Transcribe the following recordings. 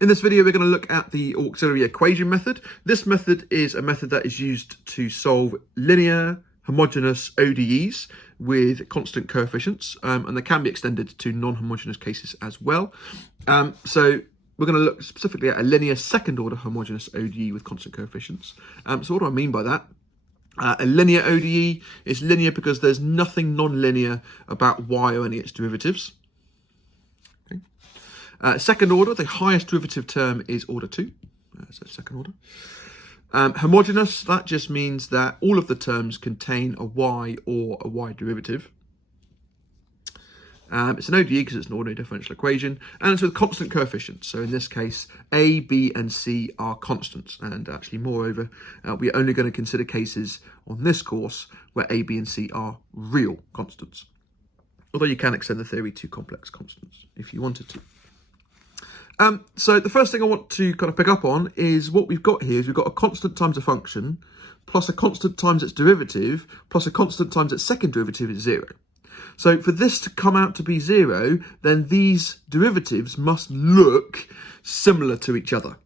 In this video, we're going to look at the auxiliary equation method. This method is a method that is used to solve linear homogeneous ODEs with constant coefficients, and they can be extended to non-homogeneous cases as well. So we're going to look specifically at a linear second-order homogeneous ODE with constant coefficients. So what do I mean by that? A linear ODE is linear because there's nothing non-linear about y or any of its derivatives. Second order, the highest derivative term is order 2, so second order. Homogeneous, that just means that all of the terms contain a y or a y derivative. It's an ODE because it's an ordinary differential equation, and it's with constant coefficients. So in this case, A, B, and C are constants. And actually, moreover, we're only going to consider cases on this course where A, B, and C are real constants. Although you can extend the theory to complex constants if you wanted to. So the first thing I want to kind of pick up on is what we've got here is we've got a constant times a function, plus a constant times its derivative, plus a constant times its second derivative is 0. So for this to come out to be 0, then these derivatives must look similar to each other.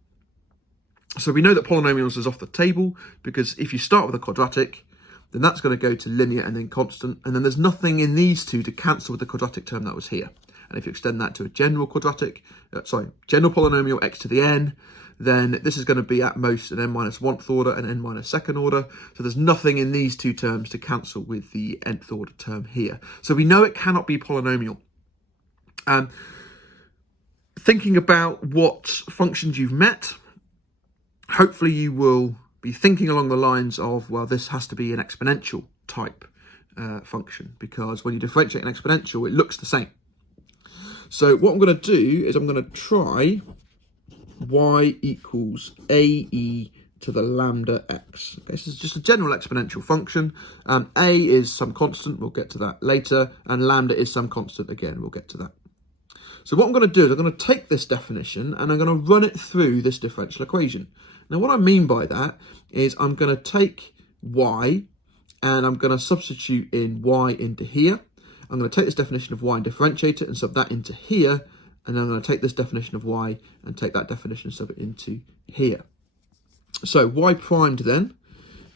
So we know that polynomials is off the table, because if you start with a quadratic, then that's going to go to linear and then constant, and then there's nothing in these two to cancel with the quadratic term that was here. And if you extend that to a general general polynomial x to the n, then this is going to be at most an n minus 1th order and n minus 2nd order. So there's nothing in these two terms to cancel with the nth order term here. So we know it cannot be polynomial. Thinking about what functions you've met, hopefully you will be thinking along the lines of, well, this has to be an exponential type function, because when you differentiate an exponential, it looks the same. So what I'm going to do is I'm going to try y equals ae to the lambda x. Okay, this is just a general exponential function. A is some constant, we'll get to that later, and lambda is some constant, again, we'll get to that. So what I'm going to do is I'm going to take this definition and I'm going to run it through this differential equation. Now what I mean by that is I'm going to take y and I'm going to substitute in y into here. I'm going to take this definition of y and differentiate it and sub that into here. And then I'm going to take this definition of y and take that definition and sub it into here. So y primed then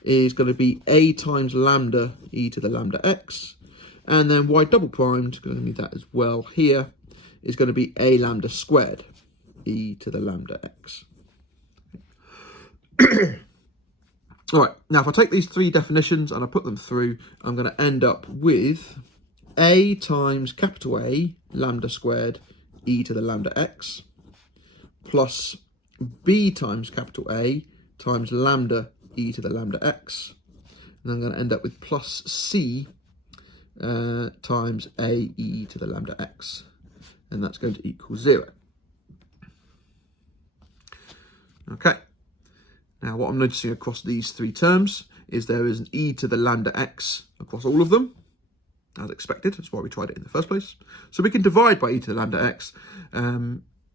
is going to be a times lambda e to the lambda x. And then y double primed, going to need that as well here, is going to be a lambda squared e to the lambda x. All right, now if I take these three definitions and I put them through, I'm going to end up with a times capital A lambda squared e to the lambda x plus b times capital A times lambda e to the lambda x. And I'm going to end up with plus c times a e to the lambda x. And that's going to equal 0. Okay. Now what I'm noticing across these three terms is there is an e to the lambda x across all of them. As expected, that's why we tried it in the first place. So we can divide by e to the lambda x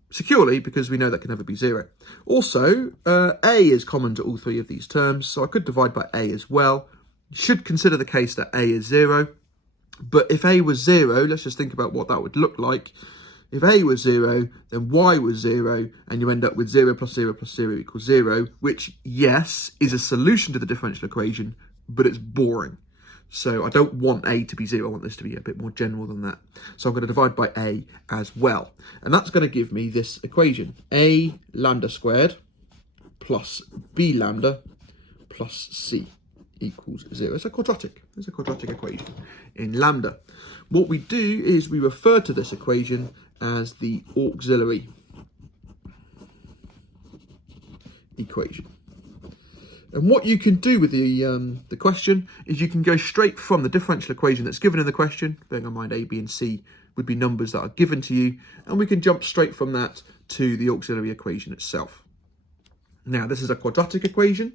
securely, because we know that can never be 0. Also, a is common to all three of these terms, so I could divide by a as well. You should consider the case that a is 0, but if a was 0, let's just think about what that would look like. If a was 0, then y was 0, and you end up with 0 plus 0 plus 0 equals 0, which, yes, is a solution to the differential equation, but it's boring. So I don't want a to be 0, I want this to be a bit more general than that. So I'm going to divide by a as well. And that's going to give me this equation. A lambda squared plus b lambda plus c equals 0. It's a quadratic. It's a quadratic equation in lambda. What we do is we refer to this equation as the auxiliary equation. And what you can do with the question is you can go straight from the differential equation that's given in the question, bearing in mind a, b, and c would be numbers that are given to you, and we can jump straight from that to the auxiliary equation itself. Now, this is a quadratic equation,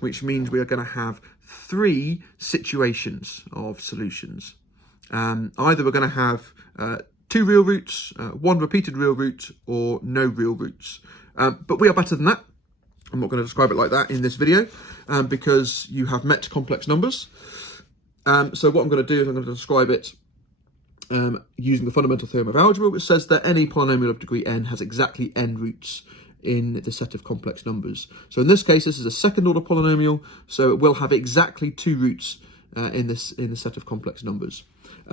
which means we are going to have three situations of solutions. Either we're going to have 2 real roots, 1 repeated real root, or no real roots. But we are better than that. I'm not going to describe it like that in this video because you have met complex numbers. So what I'm going to do is I'm going to describe it using the fundamental theorem of algebra, which says that any polynomial of degree n has exactly n roots in the set of complex numbers. So in this case, this is a second order polynomial, so it will have exactly 2 roots in the set of complex numbers.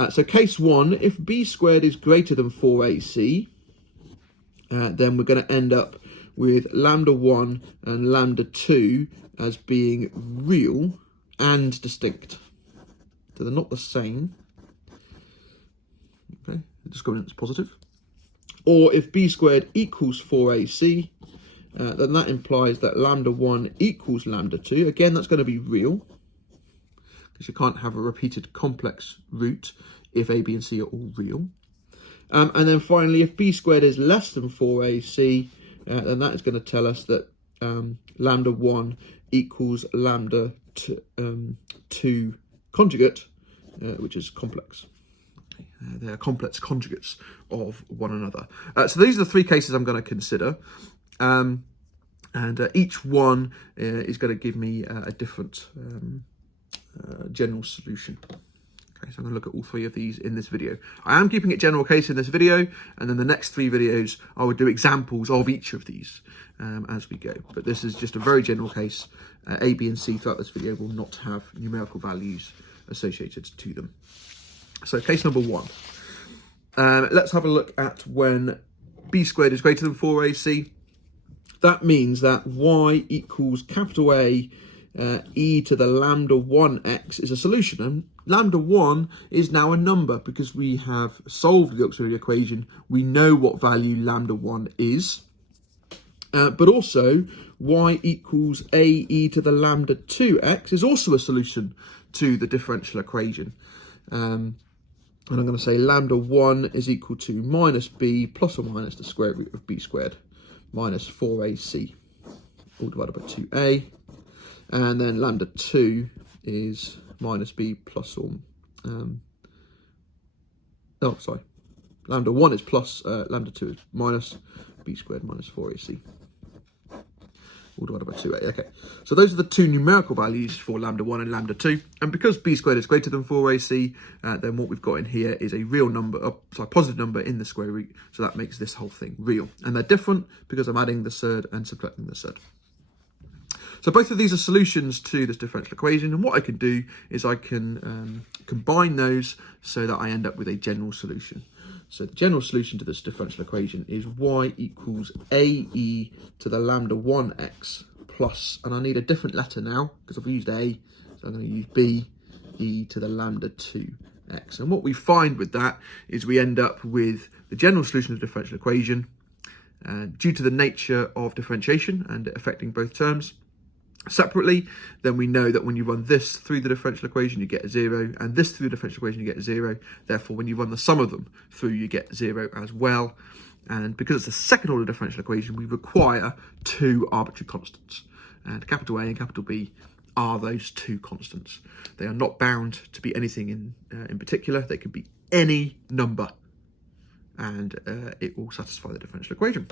So case 1, if b squared is greater than 4ac, then we're going to end up with lambda 1 and lambda 2 as being real and distinct. So they're not the same. Okay, the discriminant is positive. Or if b squared equals 4ac, then that implies that lambda 1 equals lambda 2. Again, that's going to be real, because you can't have a repeated complex root if a, b, and c are all real. And then finally, if b squared is less than 4ac, then that is going to tell us that lambda 1 equals lambda 2 conjugate, which is complex. They are complex conjugates of one another. So these are the 3 cases I'm going to consider. And each one is going to give me a different general solution. Okay, so I'm going to look at all 3 of these in this video. I am keeping it general case in this video, and then the next 3 videos I will do examples of each of these as we go. But this is just a very general case. A, B, and C throughout this video will not have numerical values associated to them. So case number 1. Let's have a look at when b squared is greater than 4ac. That means that y equals capital A e to the lambda 1x is a solution. And lambda 1 is now a number because we have solved the auxiliary equation. We know what value lambda 1 is. But also y equals a e to the lambda 2x is also a solution to the differential equation. And I'm going to say lambda 1 is equal to minus b plus or minus the square root of b squared minus 4ac, all divided by 2a. And then lambda 2 is minus b plus or... lambda 1 is plus, lambda 2 is minus b squared minus 4ac, all divided by 2a. Okay, so those are the 2 numerical values for lambda 1 and lambda 2. And because b squared is greater than 4ac, then what we've got in here is a real number, positive number in the square root. So that makes this whole thing real. And they're different because I'm adding the surd and subtracting the surd. So both of these are solutions to this differential equation. And what I can do is I can combine those so that I end up with a general solution. So the general solution to this differential equation is y equals ae to the lambda 1x plus, and I need a different letter now because I've used a, so I'm going to use b e to the lambda 2x. And what we find with that is we end up with the general solution of the differential equation due to the nature of differentiation and affecting both terms separately. Then we know that when you run this through the differential equation, you get a 0, and this through the differential equation, you get a 0. Therefore, when you run the sum of them through, you get 0 as well. And because it's a second order differential equation, we require 2 arbitrary constants. And capital A and capital B are those 2 constants. They are not bound to be anything in particular. They could be any number, and it will satisfy the differential equation.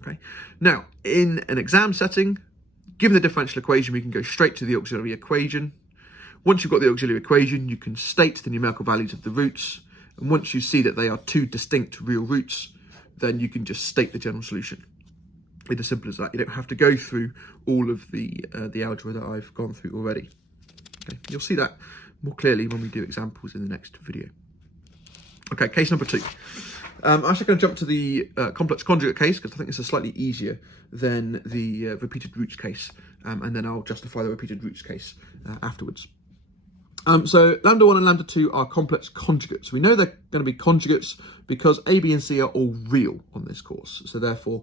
Okay. Now, in an exam setting, given the differential equation, we can go straight to the auxiliary equation. Once you've got the auxiliary equation, you can state the numerical values of the roots. And once you see that they are 2 distinct real roots, then you can just state the general solution. It's as simple as that. You don't have to go through all of the algebra that I've gone through already. Okay, you'll see that more clearly when we do examples in the next video. Okay, case number 2. I'm actually going to jump to the complex conjugate case because I think this is slightly easier than the repeated roots case, and then I'll justify the repeated roots case afterwards. So lambda 1 and lambda 2 are complex conjugates. We know they're going to be conjugates because A, B, and C are all real on this course. So therefore,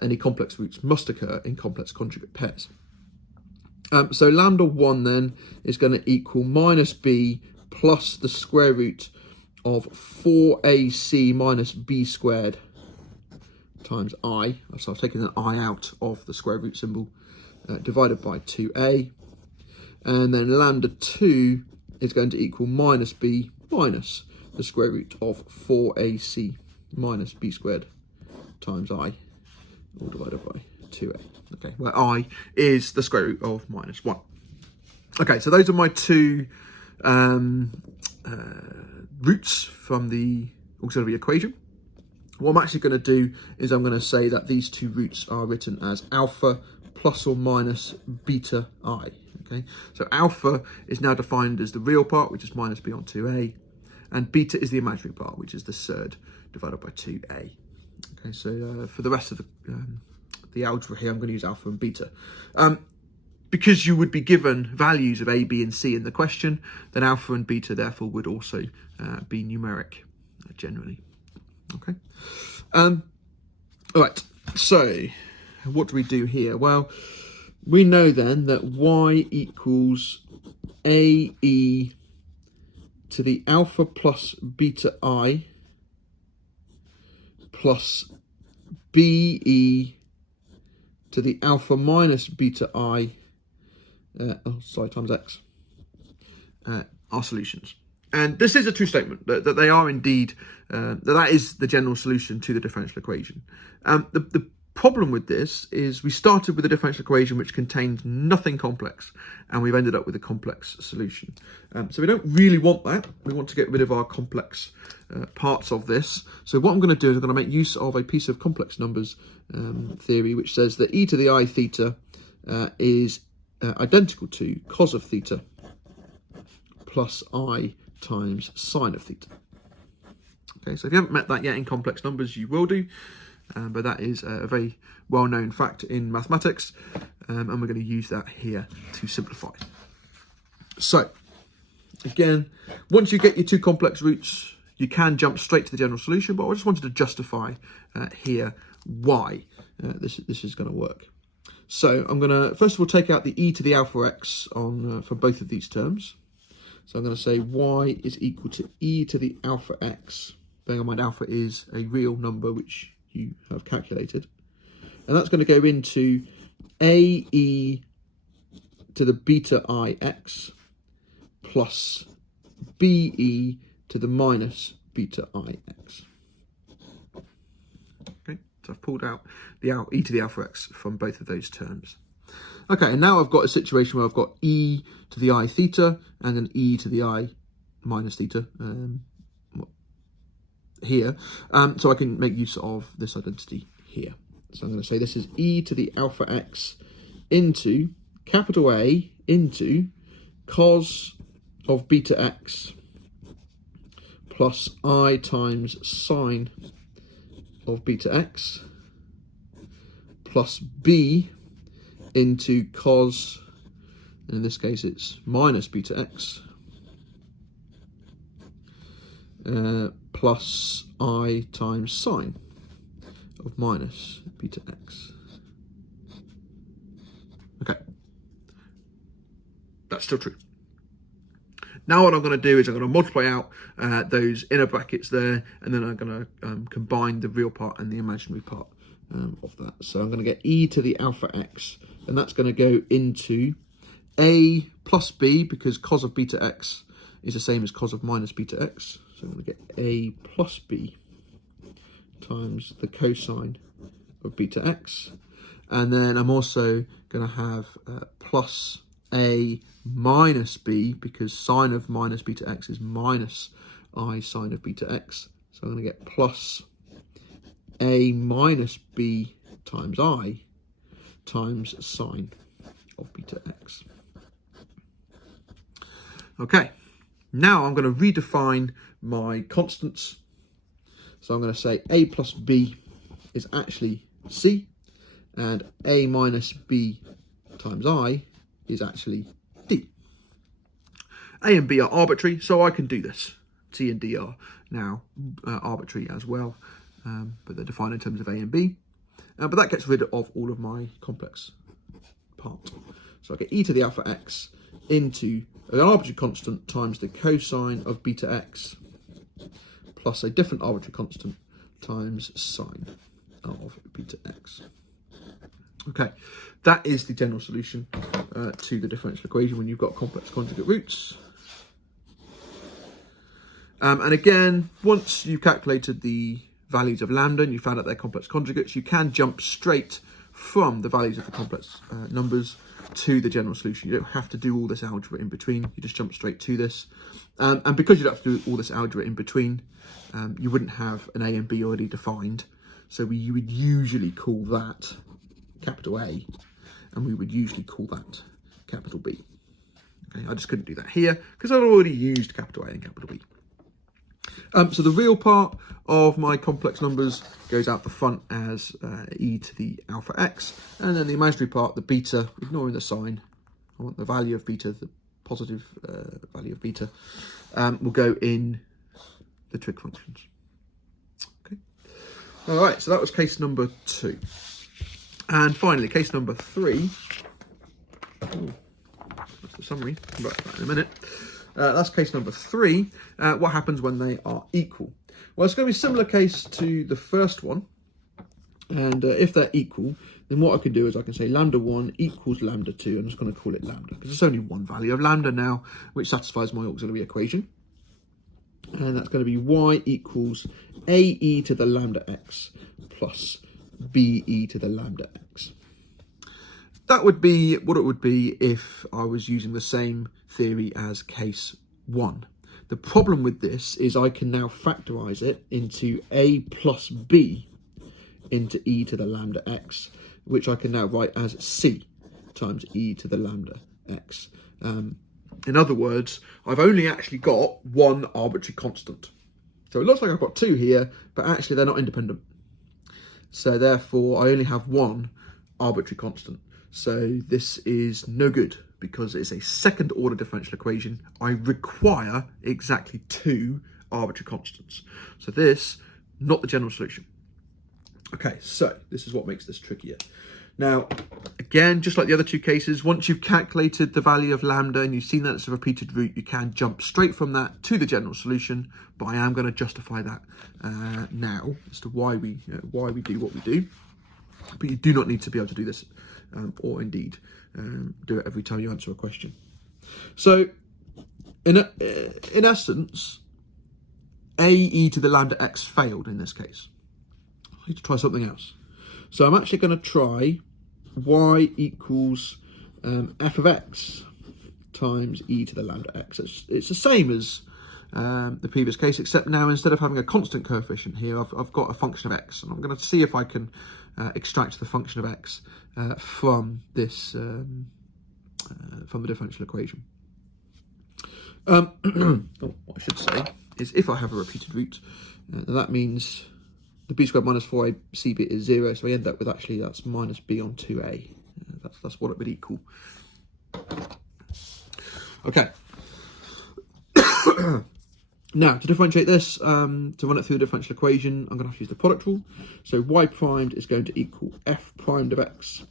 any complex roots must occur in complex conjugate pairs. So lambda 1 then is going to equal minus b plus the square root of 4ac minus b squared times I. So I've taken an I out of the square root symbol, divided by 2a. And then lambda 2 is going to equal minus b minus the square root of 4ac minus b squared times I, all divided by 2a. Okay, where I is the square root of minus 1. Okay, so those are my 2 roots from the auxiliary equation. What I'm actually going to do is I'm going to say that these two roots are written as alpha plus or minus beta I. Okay, so alpha is now defined as the real part, which is minus b on 2a, and beta is the imaginary part, which is the surd divided by 2a. Okay, so for the rest of the algebra here, I'm going to use alpha and beta. Because you would be given values of a, b, and c in the question, then alpha and beta therefore would also be numeric generally. Okay. All right. So what do we do here? Well, we know then that y equals ae to the alpha plus beta I plus be to the alpha minus beta I, times x, are solutions. And this is a true statement, that they are indeed, that is the general solution to the differential equation. The problem with this is we started with a differential equation which contained nothing complex, and we've ended up with a complex solution. So we don't really want that. We want to get rid of our complex parts of this. So what I'm going to do is I'm going to make use of a piece of complex numbers theory, which says that e to the I theta is identical to cos of theta plus I times sine of theta. Okay, so if you haven't met that yet in complex numbers, you will do. But that is a very well-known fact in mathematics, and we're going to use that here to simplify. So, again, once you get your two complex roots, you can jump straight to the general solution, but I just wanted to justify here why this is going to work. So I'm going to, first of all, take out the e to the alpha x on for both of these terms. So I'm going to say y is equal to e to the alpha x. Bearing in mind alpha is a real number which you have calculated. And that's going to go into ae to the beta ix plus be to the minus beta ix. Okay, so I've pulled out the e to the alpha x from both of those terms. Okay, and now I've got a situation where I've got e to the I theta and an e to the I minus theta here. So I can make use of this identity here. So I'm going to say this is e to the alpha x into capital A into cos of beta x plus I times sine of beta x plus b into cos, and in this case it's minus beta x, plus I times sine of minus beta x. Okay, that's still true. Now what I'm going to do is I'm going to multiply out those inner brackets there, and then I'm going to combine the real part and the imaginary part of that. So I'm going to get e to the alpha x, and that's going to go into a plus b, because cos of beta x is the same as cos of minus beta x. So I'm going to get a plus b times the cosine of beta x. And then I'm also going to have plus a minus b, because sine of minus beta x is minus I sine of beta x. So I'm going to get plus a minus b times I times sine of beta x. Okay, now I'm going to redefine my constants. So I'm going to say a plus b is actually c, and a minus b times I is actually d. A and b are arbitrary, so I can do this. C and d are now arbitrary as well, but they're defined in terms of a and b. But that gets rid of all of my complex part. So I get e to the alpha x into an arbitrary constant times the cosine of beta x plus a different arbitrary constant times sine of beta x. Okay, that is the general solution to the differential equation when you've got complex conjugate roots. And again, once you've calculated the values of lambda and you found out their complex conjugates, you can jump straight from the values of the complex numbers to the general solution. You don't have to do all this algebra in between. You just jump straight to this. And because you don't have to do all this algebra in between, you wouldn't have an A and B already defined. So you would usually call that capital A, and we would usually call that capital B. Okay, I just couldn't do that here because I'd already used capital A and capital B. So the real part of my complex numbers goes out the front as e to the alpha x, and then the imaginary part, the beta, ignoring the sign, I want the value of beta, the positive value of beta, will go in the trig functions. Okay. All right, so that was case number 2. And finally, case number 3. Oh, that's the summary. Come back to that in a minute. That's case number 3. What happens when they are equal? Well, it's going to be a similar case to the first one. And if they're equal, then what I can do is I can say lambda 1 equals lambda 2. I'm just going to call it lambda because there's only one value of lambda now, which satisfies my auxiliary equation. And that's going to be y equals ae to the lambda x plus be to the lambda x. That would be what it would be if I was using the same theory as case 1. The problem with this is I can now factorise it into a plus b into e to the lambda x, which I can now write as c times e to the lambda x. In other words, I've only actually got one arbitrary constant. So it looks like I've got 2 here, but actually they're not independent. So therefore I only have one arbitrary constant. So this is no good because it's a second order differential equation. I require exactly 2 arbitrary constants. So this, not the general solution. Okay, so this is what makes this trickier. Now, again, just like the other 2 cases, once you've calculated the value of lambda and you've seen that it's a repeated root, you can jump straight from that to the general solution, but I am going to justify that now as to why we do what we do. But you do not need to be able to do this, or indeed do it every time you answer a question. So, in essence, ae to the lambda x failed in this case. I need to try something else. So I'm actually going to try y equals f of x times e to the lambda x. It's the same as the previous case, except now instead of having a constant coefficient here, I've got a function of x, and I'm going to see if I can extract the function of x from this from the differential equation. What I should say is if I have a repeated root, that means the b squared minus 4ac bit is 0, so I end up with actually that's minus b on 2a. That's what it would equal. Okay. Now, to differentiate this, to run it through the differential equation, I'm going to have to use the product rule. So y primed is going to equal f primed of x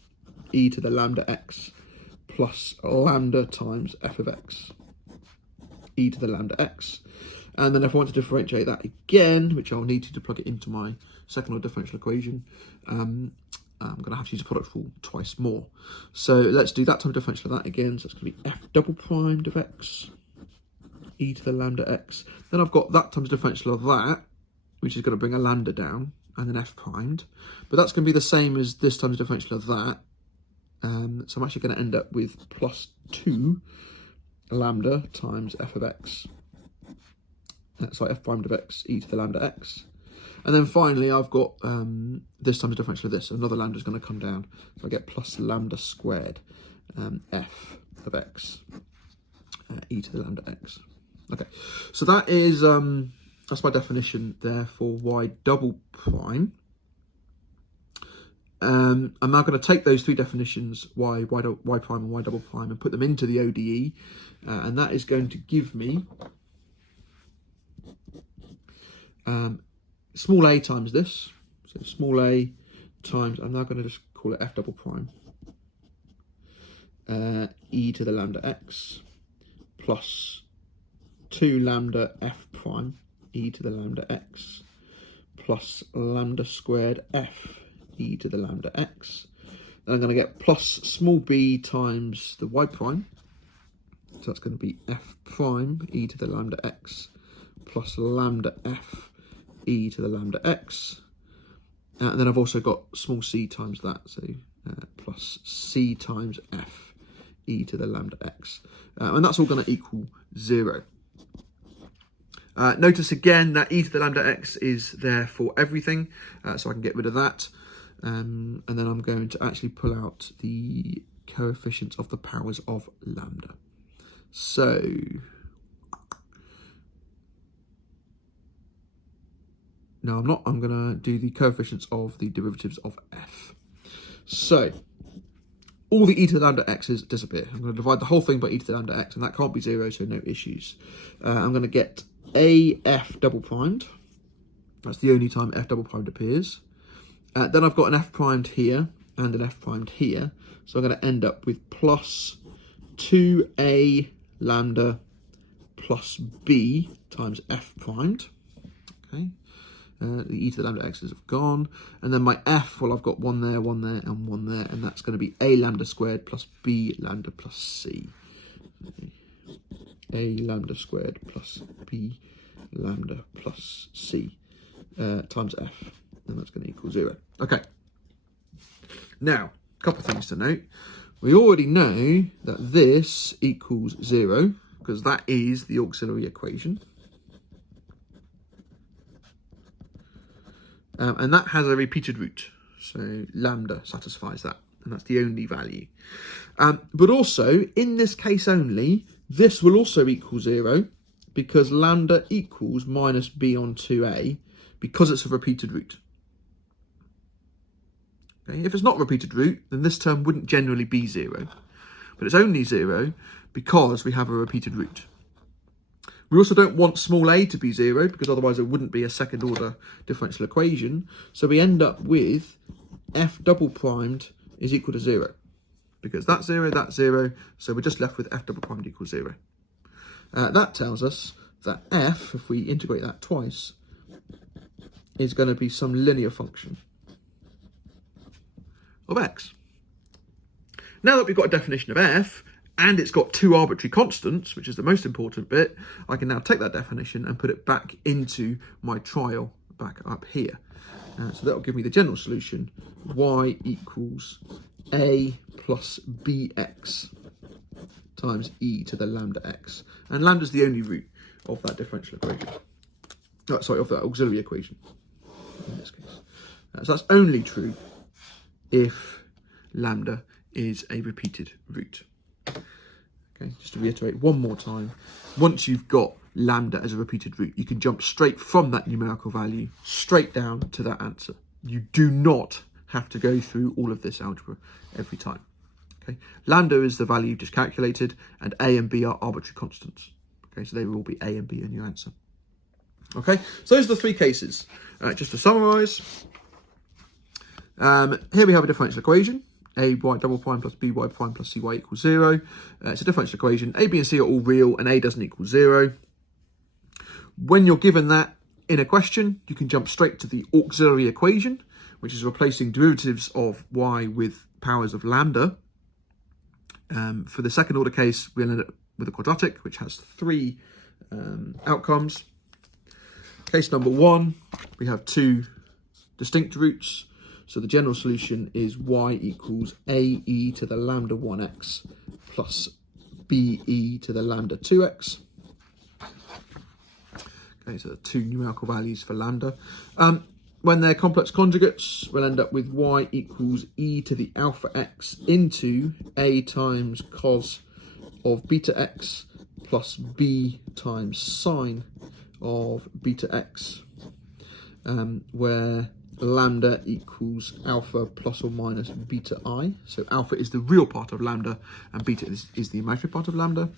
e to the lambda x plus lambda times f of x e to the lambda x. And then if I want to differentiate that again, which I'll need to plug it into my second order differential equation, I'm going to have to use the product rule twice more. So let's do that times differential of that again. So it's going to be f double primed of x e to the lambda x. Then I've got that times differential of that, which is going to bring a lambda down, and then f primed. But that's going to be the same as this times differential of that. So I'm actually going to end up with plus 2 lambda times f of x. Sorry, f primed of x e to the lambda x. And then finally, I've got this times differential of this. So another lambda is going to come down. So I get plus lambda squared f of x e to the lambda x. Okay, so that is that's my definition there for y double prime. I'm now going to take those 3 definitions, y prime and y double prime, and put them into the ODE, and that is going to give me small a times this. So small a times, I'm now going to just call it f double prime, e to the lambda x plus 2 lambda f prime e to the lambda x plus lambda squared f e to the lambda x. Then I'm going to get plus small b times the y prime. So that's going to be f prime e to the lambda x plus lambda f e to the lambda x. And then I've also got small c times that. So plus c times f e to the lambda x. And that's all going to equal 0. Notice again that e to the lambda x is there for everything, so I can get rid of that. And then I'm going to actually pull out the coefficients of the powers of lambda. So no, I'm not. I'm going to do the coefficients of the derivatives of f. So all the e to the lambda x's disappear. I'm going to divide the whole thing by e to the lambda x, and that can't be 0, so no issues. I'm going to get a f double primed. That's the only time f double primed appears. Then I've got an f primed here and an f primed here. So I'm going to end up with plus 2a lambda plus b times f primed. Okay. The e to the lambda x's have gone. And then my f, well, I've got one there, and one there. And that's going to be a lambda squared plus b lambda plus c. Okay. A lambda squared plus b lambda plus c times f. And that's going to equal 0. Okay. Now, a couple of things to note. We already know that this equals 0 because that is the auxiliary equation. And that has a repeated root. So lambda satisfies that. And that's the only value. But also, in this case only, this will also equal 0 because lambda equals minus b on 2a because it's a repeated root. Okay? If it's not a repeated root, then this term wouldn't generally be 0. But it's only 0 because we have a repeated root. We also don't want small a to be 0 because otherwise it wouldn't be a second order differential equation. So we end up with f double primed is equal to 0 because that's 0, that's 0. So we're just left with f double primed equals 0. That tells us that f, if we integrate that twice, is going to be some linear function of x. Now that we've got a definition of f, and it's got two arbitrary constants, which is the most important bit, I can now take that definition and put it back into my trial back up here. So that will give me the general solution, y equals a plus bx times e to the lambda x. And lambda is the only root of that differential equation. Sorry, of that auxiliary equation in this case. So that's only true if lambda is a repeated root. Okay, just to reiterate one more time, once you've got lambda as a repeated root, you can jump straight from that numerical value straight down to that answer. You do not have to go through all of this algebra every time. Okay, lambda is the value you've just calculated, and a and b are arbitrary constants. Okay, so they will all be a and b in your answer. Okay, so those are the three cases. Just to summarise, here we have a differential equation. A y double prime plus b y prime plus c y equals 0. It's a differential equation. A, b and c are all real and a doesn't equal 0. When you're given that in a question, you can jump straight to the auxiliary equation, which is replacing derivatives of y with powers of lambda. For the second order case, we'll end up with a quadratic, which has three outcomes. Case number 1, we have two distinct roots. So the general solution is y equals ae to the lambda 1x plus be to the lambda 2x. Okay, so the two numerical values for lambda. When they're complex conjugates, we'll end up with y equals e to the alpha x into a times cos of beta x plus b times sine of beta x, where lambda equals alpha plus or minus beta I. So alpha is the real part of lambda and beta is the imaginary part of lambda.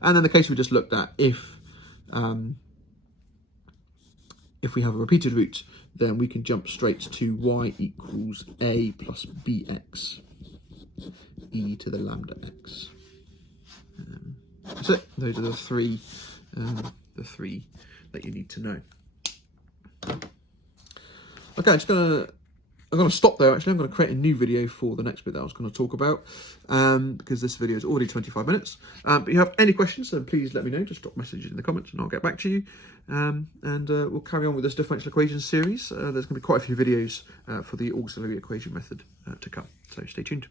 And then the case we just looked at, if we have a repeated root, then we can jump straight to y equals a plus bx e to the lambda x. So those are the three that you need to know. Okay, I'm just going to I'm going to stop there. Actually, I'm going to create a new video for the next bit that I was going to talk about, because this video is already 25 minutes. But if you have any questions, then please let me know. Just drop messages in the comments and I'll get back to you. We'll carry on with this differential equations series. There's going to be quite a few videos for the auxiliary equation method to come. So stay tuned.